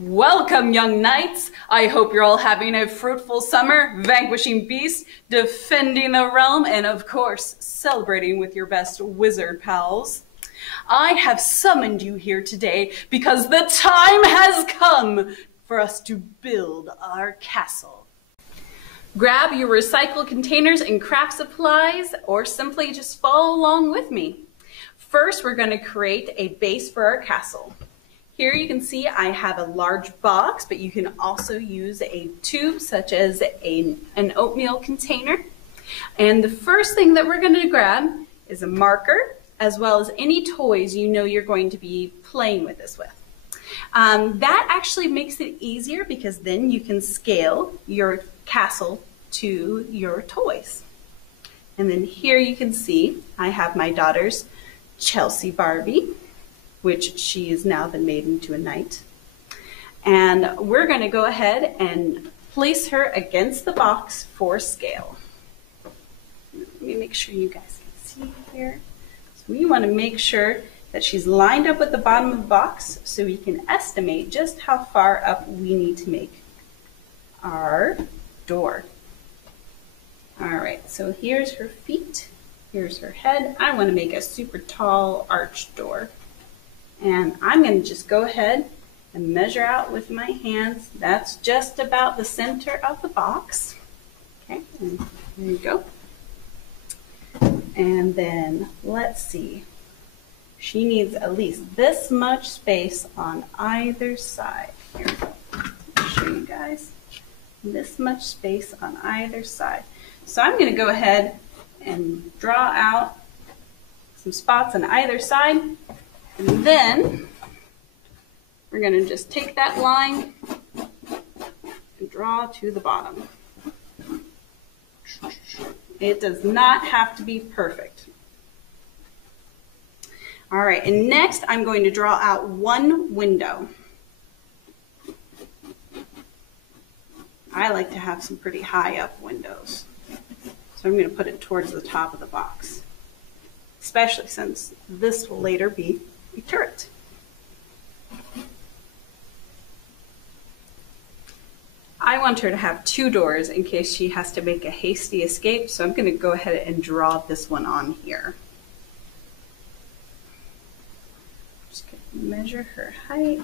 Welcome, young knights! I hope you're all having a fruitful summer, vanquishing beasts, defending the realm, and of course, celebrating with your best wizard pals. I have summoned you here today because the time has come for us to build our castle. Grab your recycled containers and craft supplies, or simply just follow along with me. First, we're going to create a base for our castle. Here you can see I have a large box, but you can also use a tube such as an oatmeal container. And the first thing that we're going to grab is a marker, as well as any toys you know you're going to be playing with this with. That actually makes it easier because then you can scale your castle to your toys. And then here you can see I have my daughter's Chelsea Barbie, which she has now been made into a knight. And we're going to go ahead and place her against the box for scale. Let me make sure you guys can see here. So we want to make sure that she's lined up with the bottom of the box so we can estimate just how far up we need to make our door. All right, so here's her feet, here's her head. I want to make a super tall arched door. And I'm going to just go ahead and measure out with my hands. That's just about the center of the box. Okay, and there you go. And then let's see. She needs at least this much space on either side. Here we go. I'll show you guys. This much space on either side. So I'm going to go ahead and draw out some spots on either side. And then we're going to just take that line and draw to the bottom. It does not have to be perfect. All right, and next I'm going to draw out one window. I like to have some pretty high up windows. So I'm going to put it towards the top of the box, especially since this will later be a turret. I want her to have two doors in case she has to make a hasty escape, so I'm going to go ahead and draw this one on here. Just going to measure her height.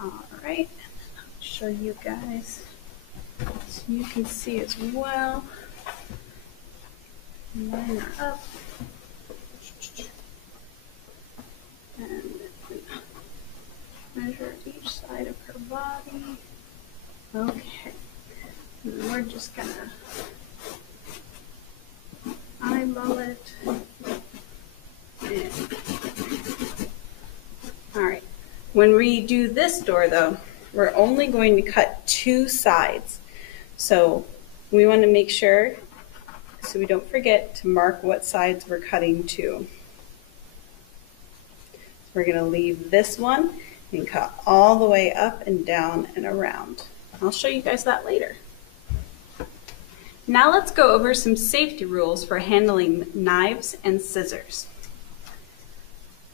All right, I'll show you guys so you can see as well. Line her up. And measure each side of her body. Okay. And then we're just gonna eyeball it. And all right. When we do this door though, we're only going to cut two sides. So we want to make sure, so we don't forget to mark what sides we're cutting to. We're going to leave this one and cut all the way up and down and around. I'll show you guys that later. Now let's go over some safety rules for handling knives and scissors.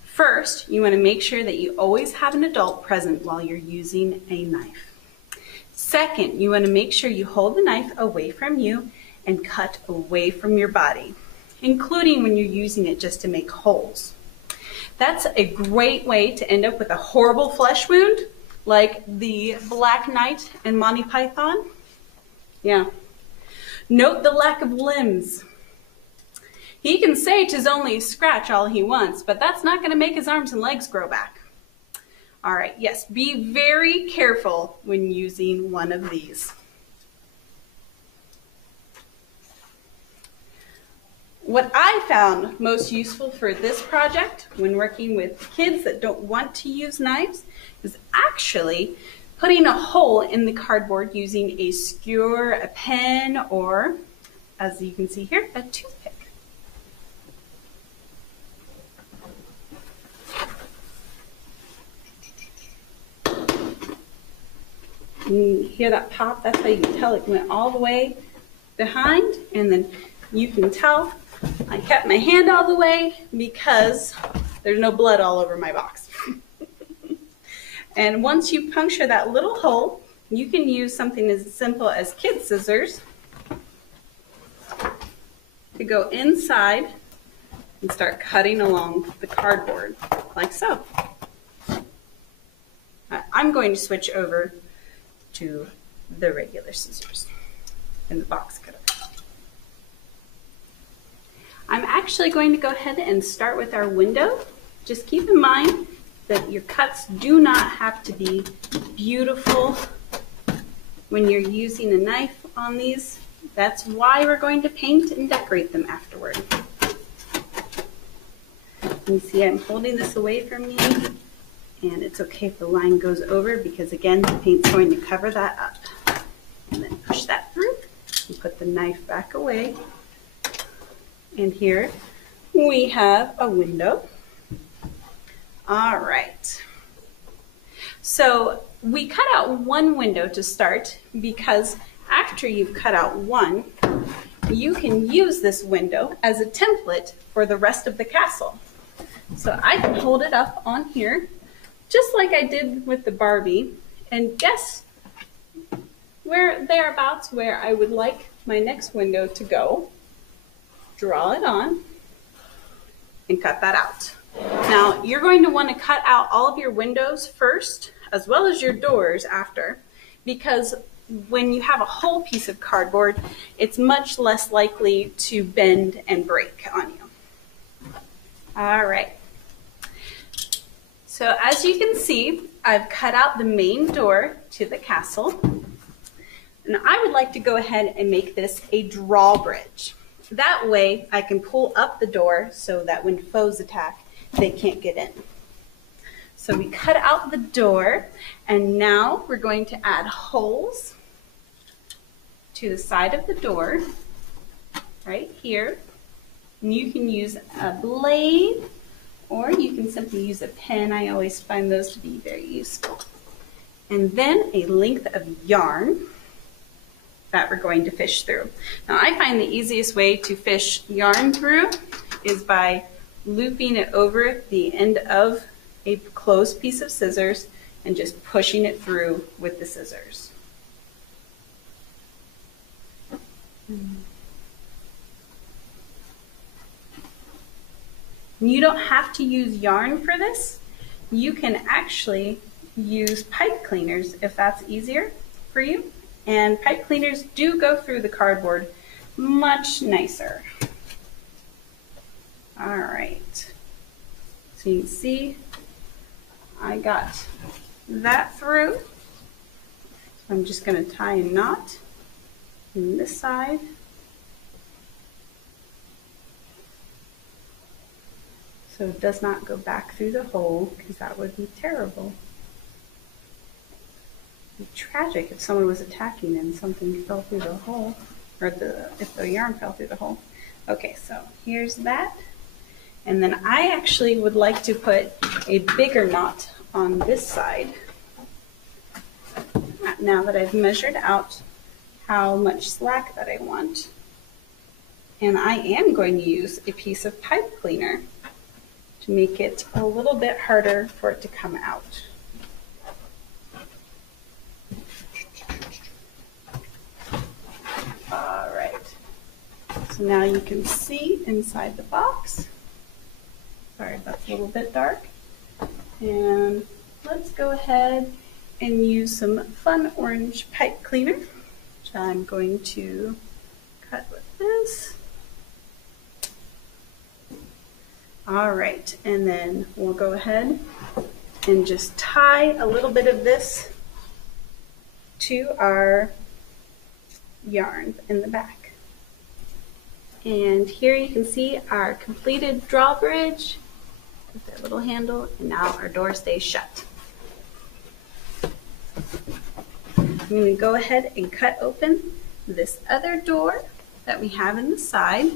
First, you want to make sure that you always have an adult present while you're using a knife. Second, you want to make sure you hold the knife away from you and cut away from your body, including when you're using it just to make holes. That's a great way to end up with a horrible flesh wound, like the Black Knight in Monty Python. Yeah. Note the lack of limbs. He can say 'tis only a scratch all he wants, but that's not going to make his arms and legs grow back. All right, yes, be very careful when using one of these. What I found most useful for this project when working with kids that don't want to use knives is actually putting a hole in the cardboard using a skewer, a pen, or, as you can see here, a toothpick. You hear that pop? That's how you can tell it went all the way behind, and then you can tell I kept my hand all the way because there's no blood all over my box. And once you puncture that little hole, you can use something as simple as kid scissors to go inside and start cutting along the cardboard, like so. I'm going to switch over to the regular scissors in the box cutter. I'm actually going to go ahead and start with our window. Just keep in mind that your cuts do not have to be beautiful when you're using a knife on these. That's why we're going to paint and decorate them afterward. You see I'm holding this away from me, and it's okay if the line goes over because again the paint's going to cover that up. And then push that through and put the knife back away. And here we have a window. All right. So we cut out one window to start because after you've cut out one, you can use this window as a template for the rest of the castle. So I can hold it up on here, just like I did with the Barbie, and guess thereabouts where I would like my next window to go. Draw it on and cut that out. Now you're going to want to cut out all of your windows first, as well as your doors after, because when you have a whole piece of cardboard, it's much less likely to bend and break on you. All right. So as you can see, I've cut out the main door to the castle. And I would like to go ahead and make this a drawbridge. That way I can pull up the door so that when foes attack, they can't get in. So we cut out the door, and now we're going to add holes to the side of the door, right here. And you can use a blade, or you can simply use a pen. I always find those to be very useful. And then a length of yarn that we're going to fish through. Now I find the easiest way to fish yarn through is by looping it over the end of a closed piece of scissors and just pushing it through with the scissors. You don't have to use yarn for this. You can actually use pipe cleaners if that's easier for you. And pipe cleaners do go through the cardboard much nicer. All right. So you can see I got that through. So I'm just going to tie a knot in this side. So it does not go back through the hole, because that would be terrible. It'd be tragic if someone was attacking and something fell through the hole, or if the yarn fell through the hole. Okay, so here's that. And then I actually would like to put a bigger knot on this side. Now that I've measured out how much slack that I want. And I am going to use a piece of pipe cleaner to make it a little bit harder for it to come out. All right. So now you can see inside the box. Sorry, that's a little bit dark. And let's go ahead and use some fun orange pipe cleaner, which I'm going to cut with this. All right, and then we'll go ahead and just tie a little bit of this to our yarn in the back. And here you can see our completed drawbridge with that little handle, and now our door stays shut. I'm going to go ahead and cut open this other door that we have in the side.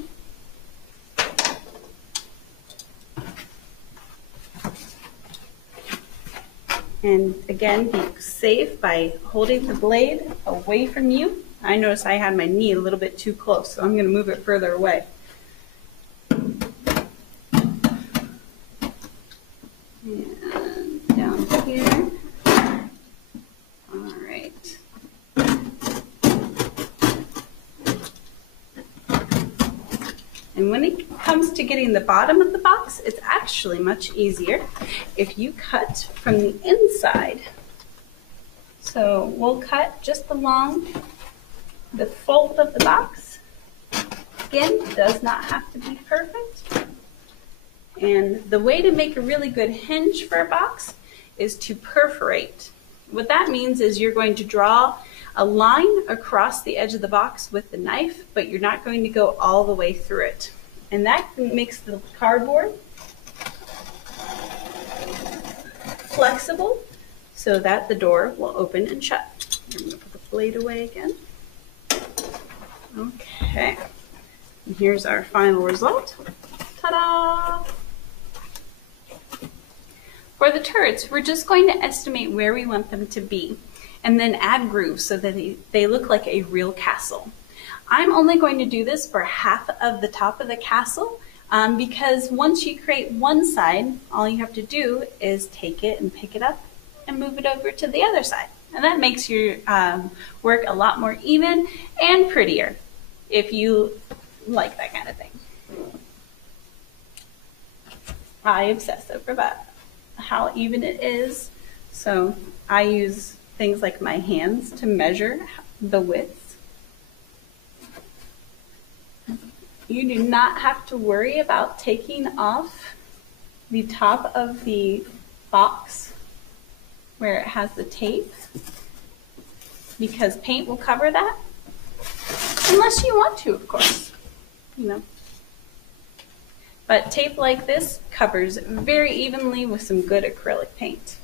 And again, be safe by holding the blade away from you. I noticed I had my knee a little bit too close, so I'm going to move it further away. And down here. And when it comes to getting the bottom of the box, it's actually much easier if you cut from the inside. So we'll cut just along the fold of the box. Again, does not have to be perfect. And the way to make a really good hinge for a box is to perforate. What that means is you're going to draw a line across the edge of the box with the knife, but you're not going to go all the way through it. And that makes the cardboard flexible so that the door will open and shut. I'm going to put the blade away again. Okay, and here's our final result. Ta-da! For the turrets, we're just going to estimate where we want them to be and then add grooves so that they look like a real castle. I'm only going to do this for half of the top of the castle because once you create one side, all you have to do is take it and pick it up and move it over to the other side. And that makes your work a lot more even and prettier if you like that kind of thing. I obsess over that, how even it is. So I use things like my hands to measure the width. You do not have to worry about taking off the top of the box where it has the tape because paint will cover that, unless you want to, of course, you know. But tape like this covers very evenly with some good acrylic paint.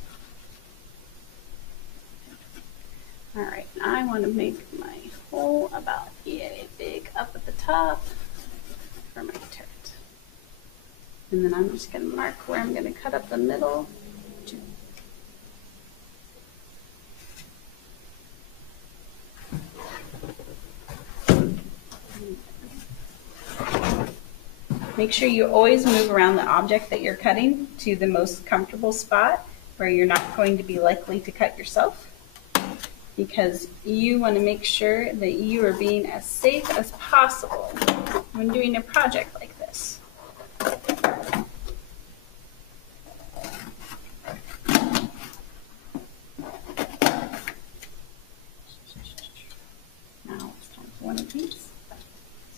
All right, now I want to make my hole about yay big up at the top for my turret. And then I'm just going to mark where I'm going to cut up the middle. Make sure you always move around the object that you're cutting to the most comfortable spot where you're not going to be likely to cut yourself, because you want to make sure that you are being as safe as possible when doing a project like this. Now it's time for one of these.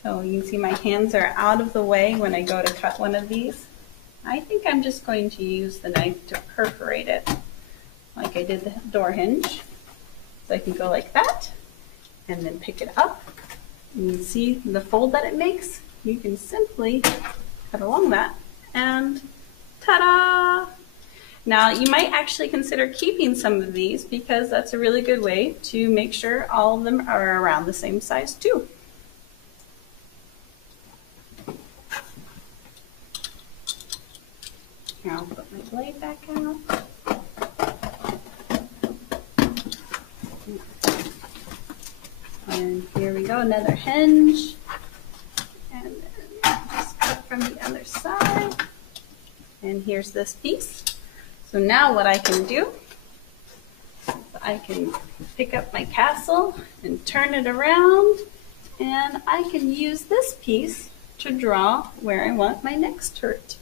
So you can see my hands are out of the way when I go to cut one of these. I think I'm just going to use the knife to perforate it like I did the door hinge. So I can go like that and then pick it up. And you see the fold that it makes? You can simply cut along that and ta-da! Now you might actually consider keeping some of these because that's a really good way to make sure all of them are around the same size too. Here, I'll put my blade back out. And here we go, another hinge. And then just cut from the other side. And here's this piece. So now what I can do, I can pick up my castle and turn it around. And I can use this piece to draw where I want my next turret to be.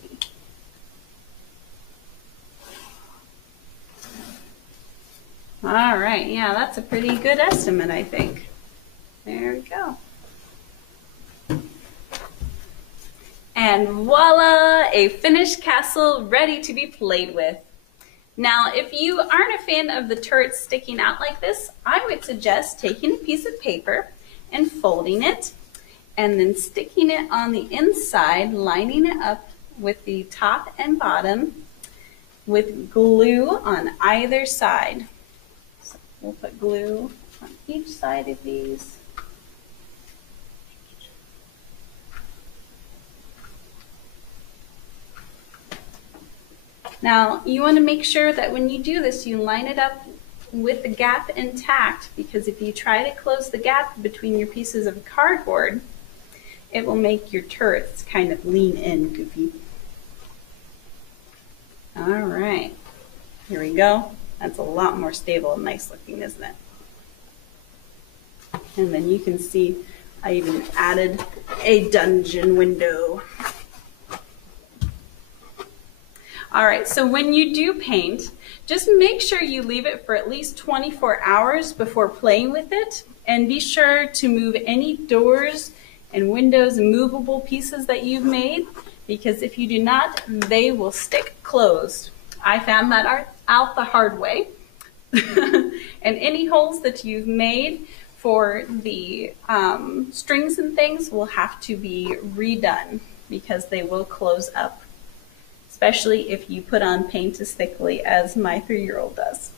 All right, yeah, that's a pretty good estimate, I think. There we go. And voila, a finished castle ready to be played with. Now, if you aren't a fan of the turrets sticking out like this, I would suggest taking a piece of paper and folding it, and then sticking it on the inside, lining it up with the top and bottom with glue on either side. So we'll put glue on each side of these. Now, you want to make sure that when you do this, you line it up with the gap intact, because if you try to close the gap between your pieces of cardboard, it will make your turrets kind of lean in goofy. All right, here we go. That's a lot more stable and nice looking, isn't it? And then you can see I even added a dungeon window. All right, so when you do paint, just make sure you leave it for at least 24 hours before playing with it, and be sure to move any doors and windows and movable pieces that you've made, because if you do not, they will stick closed. I found that out the hard way. And any holes that you've made for the strings and things will have to be redone because they will close up, especially if you put on paint as thickly as my 3-year-old does.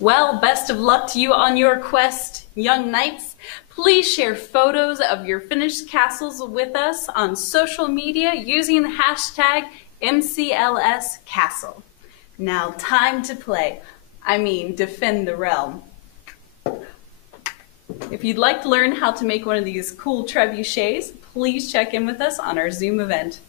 Well, best of luck to you on your quest, young knights. Please share photos of your finished castles with us on social media using the hashtag MCLSCastle. Now, time to play. I mean, defend the realm. If you'd like to learn how to make one of these cool trebuchets, please check in with us on our Zoom event.